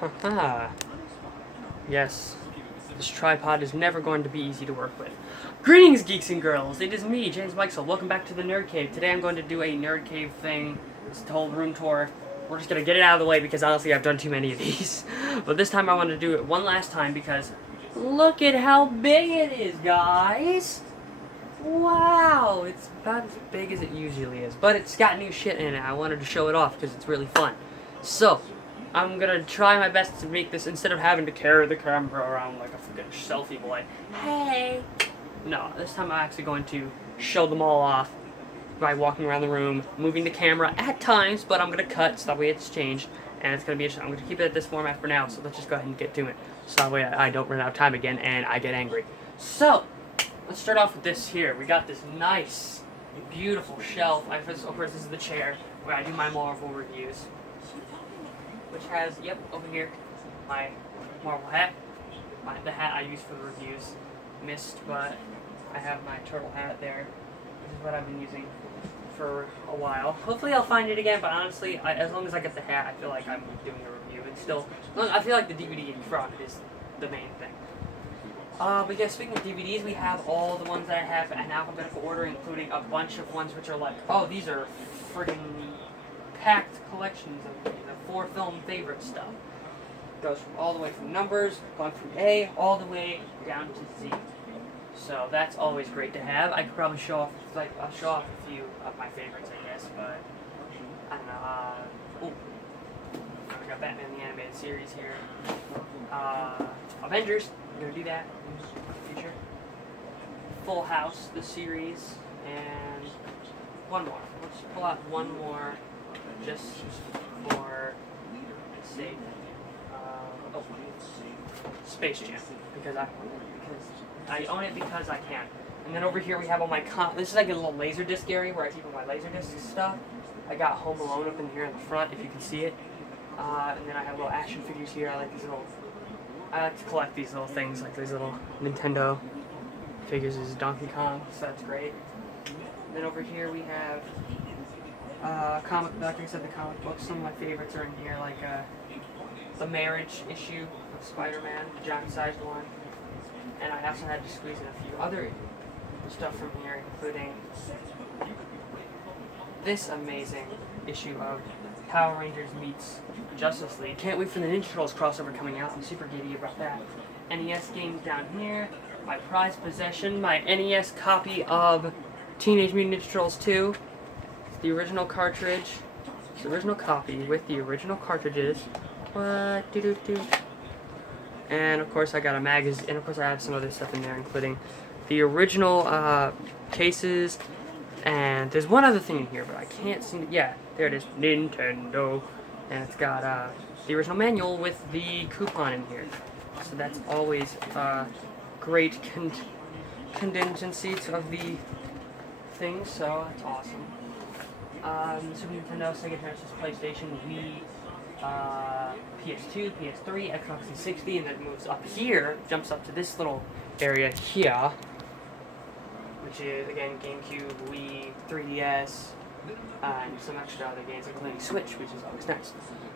Haha. Yes, this tripod is never going to be easy to work with. Greetings, geeks and girls! It is me, James Mikesell. Welcome back to the Nerd Cave. Today I'm going to do a Nerd Cave thing. It's the whole room tour. We're just going to get it out of the way because honestly I've done too many of these. But this time I want to do it one last time because look at how big it is, guys! Wow! It's about as big as it usually is. But it's got new shit in it. I wanted to show it off because it's really fun. So, I'm gonna try my best to make this, instead of having to carry the camera around like a freaking selfie boy. Hey! No, this time I'm actually going to show them all off by walking around the room, moving the camera at times, but I'm gonna cut so that way it's changed, and it's gonna be I'm gonna keep it at this format for now, so let's just go ahead and get to it. So that way I don't run out of time again and I get angry. So, let's start off with this here. We got this nice, beautiful shelf. Of course, this is the chair where I do my Marvel reviews. Which has, yep, over here, my Marvel hat. The hat I use for the reviews. Missed, but I have my turtle hat there. This is what I've been using for a while. Hopefully I'll find it again, but honestly, as long as I get the hat, I feel like I'm doing a review. It's still, I feel like the DVD in front is the main thing. But yeah, speaking of DVDs, we have all the ones that I have in alphabetical order, including a bunch of ones which are like, oh, these are friggin' packed collections of 4 film favorite stuff. It goes from all the way from numbers, going from A all the way down to Z. So that's always great to have. I could probably show off, I'll show off a few of my favorites, I guess, but I don't know. We got Batman the Animated Series here. Avengers, I'm gonna do that in the future. Full House, the series, and one more. Let's pull out one more. Just for sake. Space Jam, because I own it because I can. And then over here we have all my this is like a little laser disc area where I keep all my laser disc stuff. I got Home Alone up in here in the front, if you can see it. And then I have little action figures here. I like to collect these little things, like these little Nintendo figures. This is Donkey Kong, so that's great. And then over here we have like I said, the comic books. Some of my favorites are in here, like the marriage issue of Spider-Man, the giant-sized one. And I also had to squeeze in a few other stuff from here, including this amazing issue of Power Rangers meets Justice League. Can't wait for the Ninja Turtles crossover coming out. I'm super giddy about that. NES games down here. My prized possession, my NES copy of Teenage Mutant Ninja Turtles 2. The original cartridge, the original copy with the original cartridges. What? And of course I got a magazine, and of course I have some other stuff in there, including the original cases. And there's one other thing in here, but I can't seem to, yeah, there it is, Nintendo. And it's got the original manual with the coupon in here. So that's always great contingency of the thing, so that's awesome. Super Nintendo, Sega Genesis, PlayStation, Wii, PS2, PS3, Xbox 360, and then it moves up here, jumps up to this little area here, which is, again, GameCube, Wii, 3DS, and some extra other games, including Switch, which is always nice.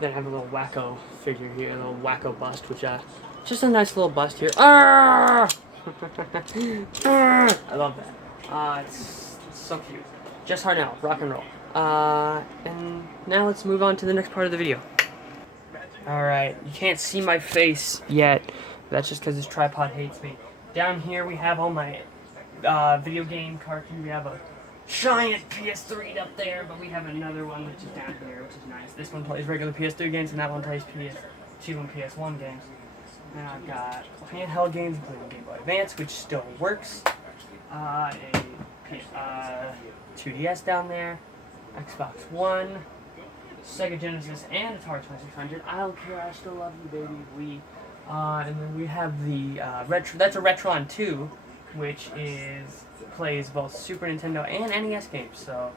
Then I have a little Wacko figure here, a little Wacko bust, which, just a nice little bust here. I love that. It's so cute. Jess Harnell, rock and roll. And now let's move on to the next part of the video. Alright, you can't see my face yet. That's just because this tripod hates me. Down here we have all my video game cartridges. We have a giant PS3 up there, but we have another one which is down here, which is nice. This one plays regular PS3 games, and that one plays PS2 and PS1 games. And I've got handheld games, including Game Boy Advance, which still works. A 2DS down there. Xbox One, Sega Genesis, and Atari 2600. I don't care, I still love you, baby. And then we have the that's a Retron 2, which plays both Super Nintendo and NES games, so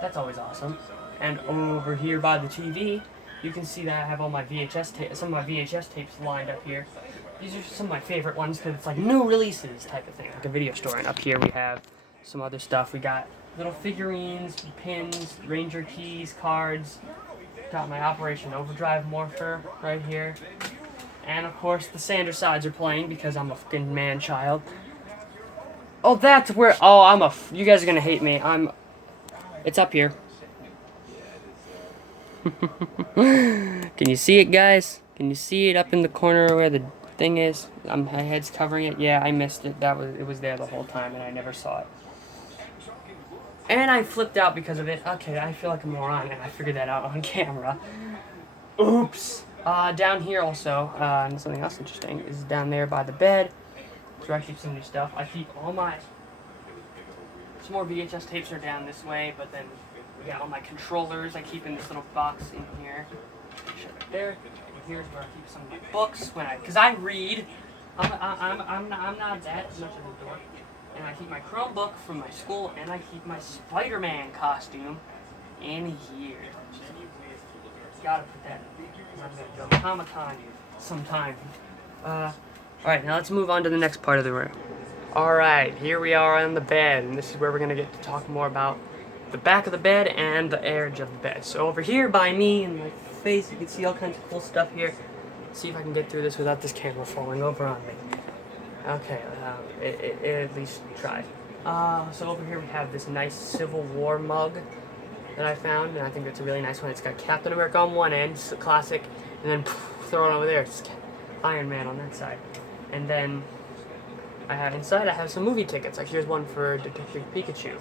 that's always awesome. And over here by the TV, you can see that I have all my some of my VHS tapes lined up here. These are some of my favorite ones because it's like new releases type of thing, like a video store. And up here we have some other stuff. We got little figurines, pins, Ranger keys, cards, Got my Operation Overdrive morpher right here. And of course the Sander sides are playing because I'm a fucking man-child. Oh, that's where... Oh, you guys are gonna hate me. It's up here. Can you see it, guys? Can you see it up in the corner where the thing is? My head's covering it. Yeah, I missed it. It was there the whole time and I never saw it. And I flipped out because of it. Okay, I feel like a moron and I figured that out on camera. Oops. Down here also, and something else interesting is down there by the bed. That's where I keep some new stuff. I keep all my... Some more VHS tapes are down this way, but then we got all my controllers I keep in this little box in here. Shut right there. And here's where I keep some of my books because I read. I'm not that much of a dork. And I keep my Chromebook from my school, and I keep my Spider-Man costume in here. Gotta put that in. I'm gonna go Comic-Con sometime. Alright, now let's move on to the next part of the room. Alright, here we are on the bed, and this is where we're gonna get to talk more about the back of the bed and the edge of the bed. So over here by me and my face, you can see all kinds of cool stuff here. Let's see if I can get through this without this camera falling over on me. Okay, at least try. So over here we have this nice Civil War mug that I found, and I think it's a really nice one. It's got Captain America on one end, it's a classic, and then throw it over there, it's Iron Man on that side. And then inside I have some movie tickets. Like here's one for Detective Pikachu.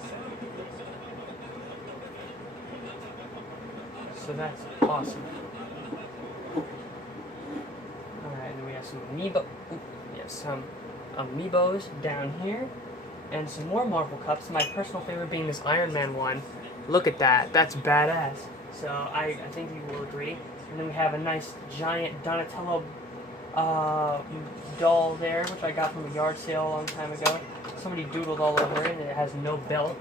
So that's awesome. Alright, and then we have some some amiibos down here, and some more Marvel cups. My personal favorite being this Iron Man one. Look at that. That's badass. So I think you will agree. And then we have a nice giant Donatello doll there, which I got from a yard sale a long time ago. Somebody doodled all over it, and it has no belt.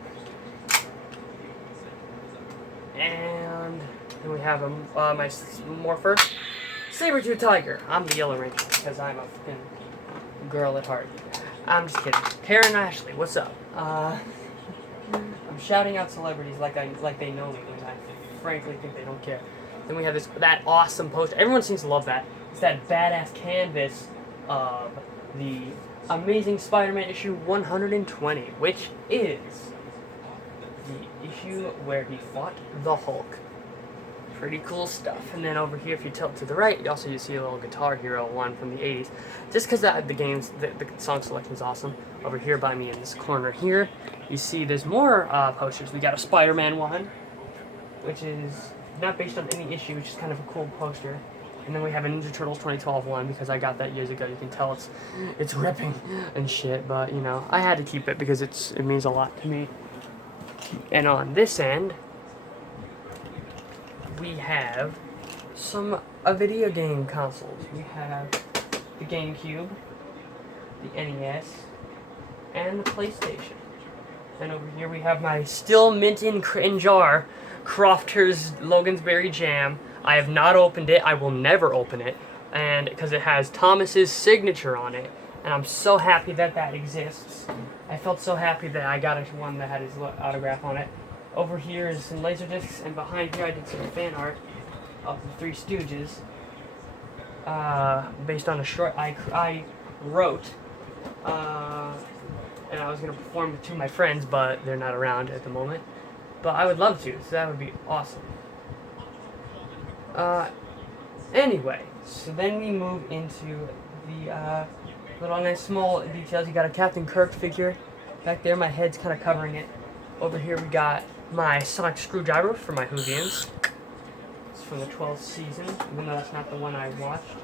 And then we have my morpher, Saber-Tooth Tiger. I'm the Yellow Ranger because I'm a fucking girl at heart. I'm just kidding. Karen Ashley, what's up? I'm shouting out celebrities like they know me when I frankly think they don't care. Then we have that awesome poster. Everyone seems to love that. It's that badass canvas of the Amazing Spider-Man issue 120, which is the issue where he fought the Hulk. Pretty cool stuff. And then over here, if you tilt to the right, you see a little Guitar Hero one from the 80s. Just because the song selection is awesome. Over here by me in this corner here, you see there's more posters. We got a Spider-Man one, which is not based on any issue, which is kind of a cool poster. And then we have a Ninja Turtles 2012 one because I got that years ago. You can tell it's ripping and shit, but you know, I had to keep it because it means a lot to me. And on this end, we have some video game consoles. We have the GameCube, the NES, and the PlayStation. And over here we have my still mint in jar Crofters Logan's Berry Jam. I have not opened it. I will never open it, and because it has Thomas's signature on it, and I'm so happy that that exists. I felt so happy that I got one that had his autograph on it. Over here is some Laserdiscs, and behind here I did some fan art of the Three Stooges, based on a short I wrote, and I was going to perform it to my friends, but they're not around at the moment. But I would love to, so that would be awesome. Anyway, so then we move into the little nice small details. You got a Captain Kirk figure back there. My head's kind of covering it. Over here we got my sonic screwdriver for my Whovians. It's from the 12th season, even though that's not the one I watched.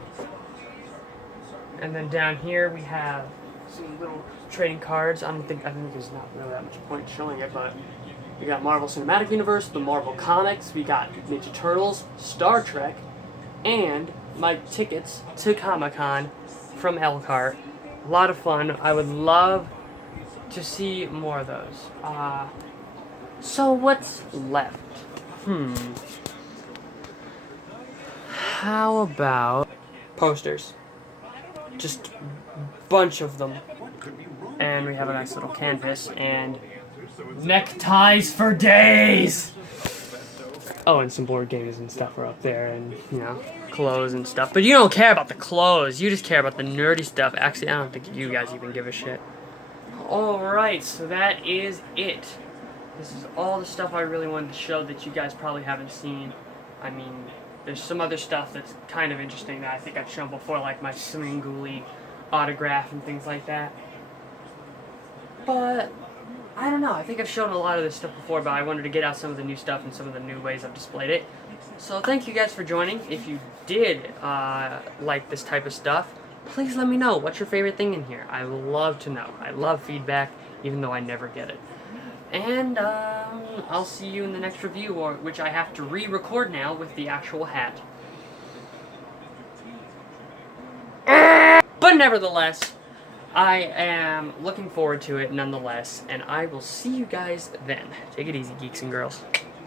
And then down here we have some little trading cards. I think there's not really that much point showing it, but we got Marvel Cinematic Universe, the Marvel Comics, we got Ninja Turtles, Star Trek, and my tickets to Comic-Con from Elkhart. A lot of fun. I would love to see more of those. So what's left? How about posters? Just a bunch of them. And we have a nice little canvas and neckties for days! Oh, and some board games and stuff are up there, and, you know, clothes and stuff. But you don't care about the clothes. You just care about the nerdy stuff. Actually, I don't think you guys even give a shit. Alright, so that is it. This is all the stuff I really wanted to show that you guys probably haven't seen. I mean, there's some other stuff that's kind of interesting that I think I've shown before, like my Swinguli autograph and things like that. But I don't know, I think I've shown a lot of this stuff before, but I wanted to get out some of the new stuff and some of the new ways I've displayed it. So thank you guys for joining. If you did like this type of stuff, please let me know. What's your favorite thing in here? I love to know. I love feedback, even though I never get it. And I'll see you in the next review, which I have to re-record now with the actual hat. But nevertheless, I am looking forward to it nonetheless, and I will see you guys then. Take it easy, geeks and girls.